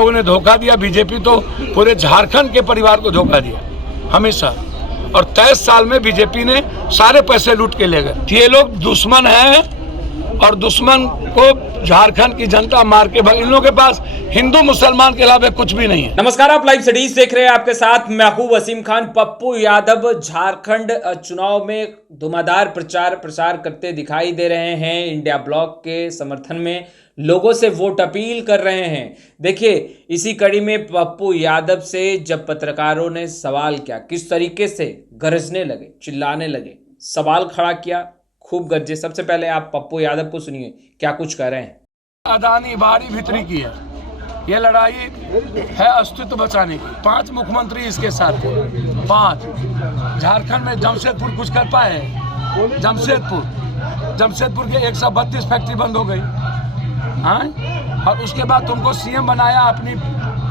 लोगों ने धोखा दिया। बीजेपी तो पूरे झारखंड के परिवार को धोखा दिया हमेशा, और 23 साल में बीजेपी ने सारे पैसे लूट के ले गए। ये लोग दुश्मन हैं और दुश्मन को झारखंड की जनता मार के भाग। इन लोगों के पास हिंदू मुसलमान के अलावा कुछ भी नहीं है। नमस्कार, आप लाइव स्टडीज देख रहे हैं। आपके साथ मैं हूं वसीम खान। पप्पू यादव झारखंड चुनाव में धुआंधार प्रचार करते दिखाई दे रहे हैं। इंडिया ब्लॉक के समर्थन में लोगों से वोट अपील कर रहे हैं। देखिए, इसी कड़ी में पप्पू यादव से जब पत्रकारों ने सवाल किया, किस तरीके से गरजने लगे, चिल्लाने लगे, सवाल खड़ा किया, खूब गरजे। सबसे पहले आप पप्पू यादव को सुनिए क्या कुछ कह रहे हैं। अदानी बारी भितरी की है, ये लड़ाई है अस्तित्व बचाने की। 5 मुख्यमंत्री इसके साथ थे, 5। झारखंड में जमशेदपुर कुछ कर पाए? जमशेदपुर के 132 फैक्ट्री बंद हो गई। हाँ, और उसके बाद तुमको सीएम बनाया, अपनी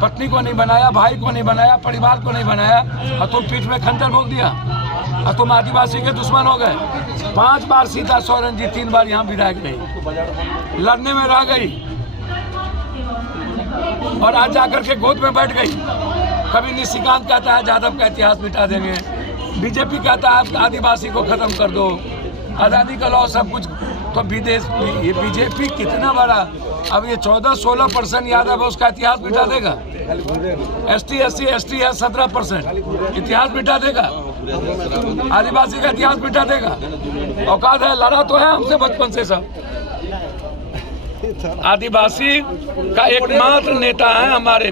पत्नी को नहीं बनाया, भाई को नहीं बनाया, परिवार को नहीं बनाया, और तुम पीठ में खंजर भोंक दिया और तुम आदिवासी के दुश्मन हो गए। 5 बार सीता सोरेन जी, 3 बार यहाँ विधायक रही, लड़ने में रह गई और आज जाकर के गोद में बैठ गई। कभी निशिकांत कहता है यादव का इतिहास मिटा देंगे, बीजेपी कहता है आदिवासी को खत्म कर दो, आज़ादी का लॉ, सब कुछ। तो विदेश ये बीजेपी कितना बड़ा, अब ये 14-16% यादव है, उसका इतिहास मिटा देगा। ST SC है 17%, इतिहास मिटा देगा। आदिवासी का इतिहास मिटा देगा। औकात है, लड़ा तो है हमसे बचपन से सब। आदिवासी का एकमात्र नेता है हमारे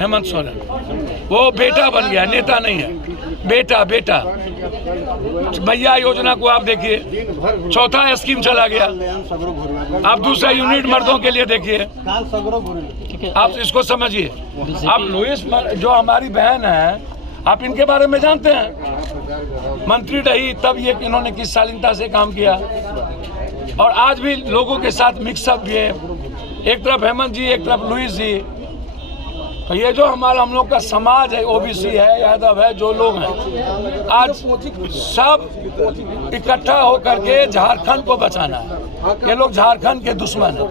हेमंत सोरेन, वो बेटा बन गया, नेता नहीं है, बेटा। भैया योजना को आप देखिए, 4था स्कीम चला गया। आप दूसरा यूनिट मर्दों के लिए देखिए, आप इसको समझिए। आप लुइस जो हमारी बहन है, आप इनके बारे में जानते हैं? मंत्री रही तब ये इन्होंने किस शालीनता से काम किया, और आज भी लोगों के साथ मिक्सअप भी है। एक तरफ हेमंत जी, एक तरफ लुइस जी। तो ये जो हम लोग का समाज है, ओबीसी है, यादव है, जो लोग हैं, आज सब इकट्ठा होकर के झारखंड को बचाना है। ये लोग झारखंड के दुश्मन हैं।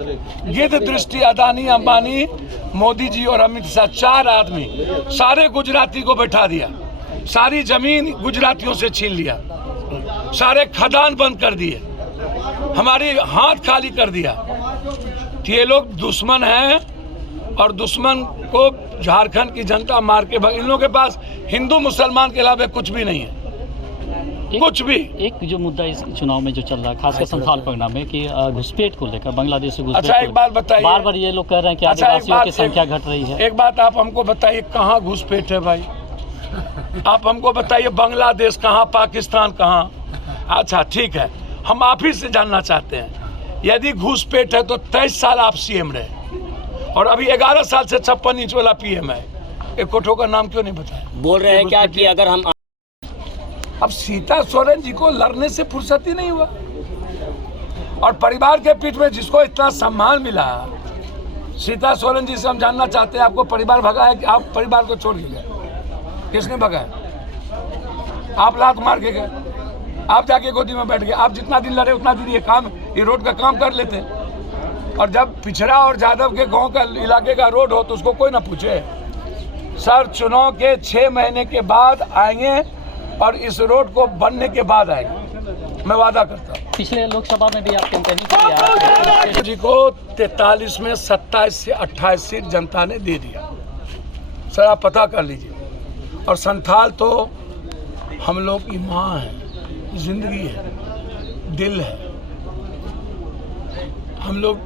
गिद्ध दृष्टि अदानी, अंबानी, मोदी जी और अमित शाह, 4 आदमी सारे गुजराती को बैठा दिया, सारी जमीन गुजरातियों से छीन लिया, सारे खदान बंद कर दिए, हमारी हाथ खाली कर दिया। ये लोग दुश्मन हैं और दुश्मन को झारखंड की जनता मार के भाग। इन लोगों के पास हिंदू मुसलमान के अलावा कुछ भी नहीं है, कुछ भी। एक जो मुद्दा इस चुनाव में जो चल रहा है, खासकर संथाल परगना में, कि घुसपैठ को लेकर, बांग्लादेश से घुसपैठ। अच्छा, एक बात बताइए, बार ये लोग कह रहे हैं कि आदिवासियों की संख्या घट रही है। एक बात आप हमको बताइए, कहाँ घुसपैठ है भाई? आप हमको बताइए, बांग्लादेश कहाँ, पाकिस्तान कहाँ? अच्छा ठीक है, हम आप ही से जानना चाहते हैं, यदि घुसपैठ है तो 23 साल आप सीएम रहे और अभी 11 साल से 56 इंच वाला पीएम है। एक कोठो का नाम क्यों नहीं बताया? बोल रहे हैं क्या कि अगर हम अब सीता सोरेन जी को लड़ने से फुर्सत ही नहीं हुआ, और परिवार के पीठ में जिसको इतना सम्मान मिला, सीता सोरेन जी से हम जानना चाहते हैं, आपको परिवार भगा है कि आप परिवार को छोड़ के गए? किसने भगाया? आप लात मार के गए, आप जाके गोदी में बैठ गए। आप जितना दिन लड़े उतना दिन ये रोड का काम कर लेते। और जब पिछड़ा और यादव के गांव का इलाके का रोड हो तो उसको कोई ना पूछे। सर, चुनाव के 6 महीने के बाद आएंगे और इस रोड को बनने के बाद आएंगे, मैं वादा करता हूँ। पिछले लोकसभा में भी आप कैंपेनिंग जी को 43 में 27 से 28 सीट जनता ने दे दिया। सर, आप पता कर लीजिए। और संथाल तो हम लोग की माँ है, जिंदगी है, दिल है। हम लोग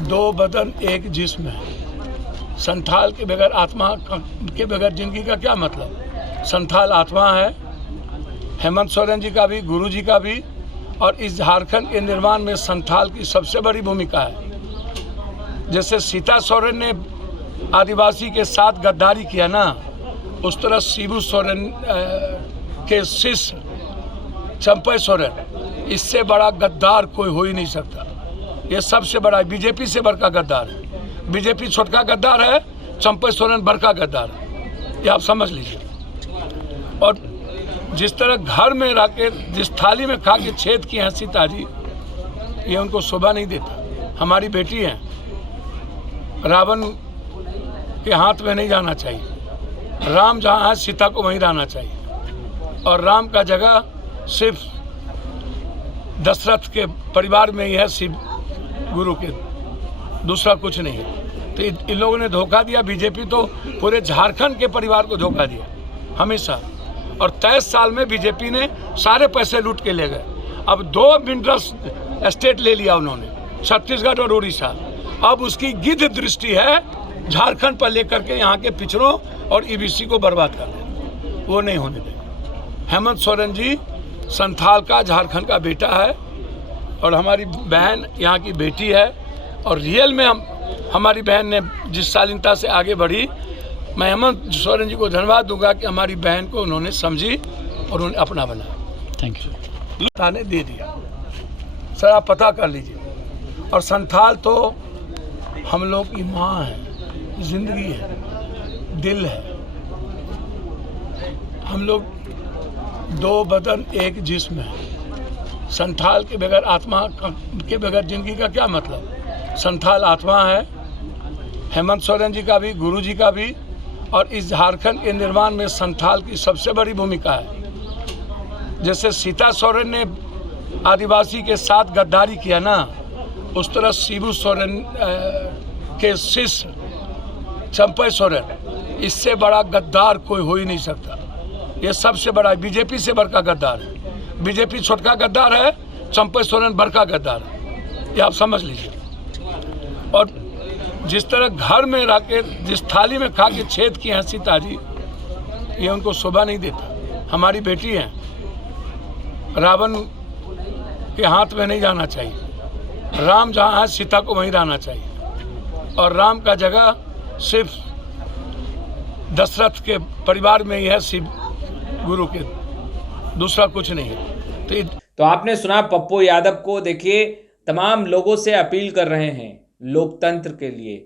2 बदन एक जिस्म है। संथाल के बगैर, आत्मा के बगैर जिंदगी का क्या मतलब? संथाल आत्मा है, हेमंत सोरेन जी का भी, गुरु जी का भी, और इस झारखंड के निर्माण में संथाल की सबसे बड़ी भूमिका है। जैसे सीता सोरेन ने आदिवासी के साथ गद्दारी किया ना, उस तरह शिबू सोरेन के शिष्य चंपई सोरेन, इससे बड़ा गद्दार कोई हो ही नहीं सकता। ये सबसे बड़ा, बीजेपी से बड़का गद्दार है। बीजेपी छोटका गद्दार है, चंपई सोरेन बड़का गद्दार है, ये आप समझ लीजिए। और जिस तरह घर में रह के जिस थाली में खा के छेद की हैं सीता जी, ये उनको शोभा नहीं देता। हमारी बेटी है, रावण के हाथ में नहीं जाना चाहिए। राम जहाँ है सीता को वहीं रहना चाहिए और राम का जगह सिर्फ दशरथ के परिवार में ही है, शिव गुरु के, दूसरा कुछ नहीं है। तो इन लोगों ने धोखा दिया। बीजेपी तो पूरे झारखंड के परिवार को धोखा दिया हमेशा, और 23 साल में बीजेपी ने सारे पैसे लूट के ले गए। अब 2 मिनरल एस्टेट ले लिया उन्होंने, छत्तीसगढ़ और उड़ीसा। अब उसकी गिद्ध दृष्टि है झारखंड पर लेकर के यहाँ के पिछड़ों और ईबीसी को बर्बाद कर देना, वो नहीं होने देगा। हेमंत सोरेन जी संथाल का, झारखंड का बेटा है और हमारी बहन यहाँ की बेटी है, और रियल में हमारी बहन ने जिस शालीनता से आगे बढ़ी, मैं हेमंत सोरेन जी को धन्यवाद दूंगा कि हमारी बहन को उन्होंने समझी और उन्हें अपना बनाया। Thank you. थाने दे दिया, सर आप पता कर लीजिए। और संथाल तो हम लोग की माँ है, जिंदगी है, दिल है। हम लोग 2 बदन एक जिस्म है। संथाल के बगैर आत्मा के बगैर जिंदगी का क्या मतलब। संथाल आत्मा है, हेमंत सोरेन जी का भी, गुरु जी का भी, और इस झारखंड के निर्माण में संथाल की सबसे बड़ी भूमिका है। जैसे सीता सोरेन ने आदिवासी के साथ गद्दारी किया ना, उस तरह शिबू सोरेन के शिष्य चंपई सोरेन, इससे बड़ा गद्दार कोई हो ही नहीं सकता। ये सबसे बड़ा, बीजेपी से बड़का गद्दार है। बीजेपी छोटका गद्दार है, चंपई सोरेन बड़का गद्दार है, ये आप समझ लीजिए। और जिस तरह घर में रह के जिस थाली में खा के छेद की हैं सीता जी, ये उनको शोभा नहीं देता। हमारी बेटी है, रावण के हाथ में नहीं जाना चाहिए। राम जहाँ है सीता को वहीं रहना चाहिए, और राम का जगह सिर्फ दशरथ के परिवार में ही है, शिव गुरु के, दूसरा कुछ नहीं है। तो आपने सुना पप्पू यादव को। देखिए, तमाम लोगों से अपील कर रहे हैं लोकतंत्र के लिए,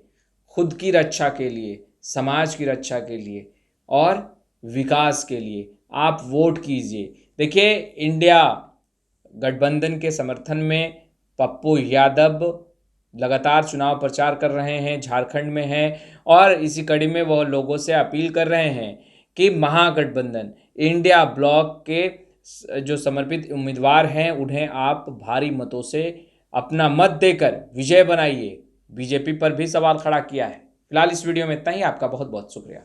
खुद की रक्षा के लिए, समाज की रक्षा के लिए और विकास के लिए आप वोट कीजिए। देखिए, इंडिया गठबंधन के समर्थन में पप्पू यादव लगातार चुनाव प्रचार कर रहे हैं, झारखंड में हैं, और इसी कड़ी में वह लोगों से अपील कर रहे हैं कि महागठबंधन इंडिया ब्लॉक के जो समर्पित उम्मीदवार हैं उन्हें आप भारी मतों से अपना मत देकर विजय बनाइए। बीजेपी पर भी सवाल खड़ा किया है। फिलहाल इस वीडियो में इतना ही। आपका बहुत बहुत शुक्रिया।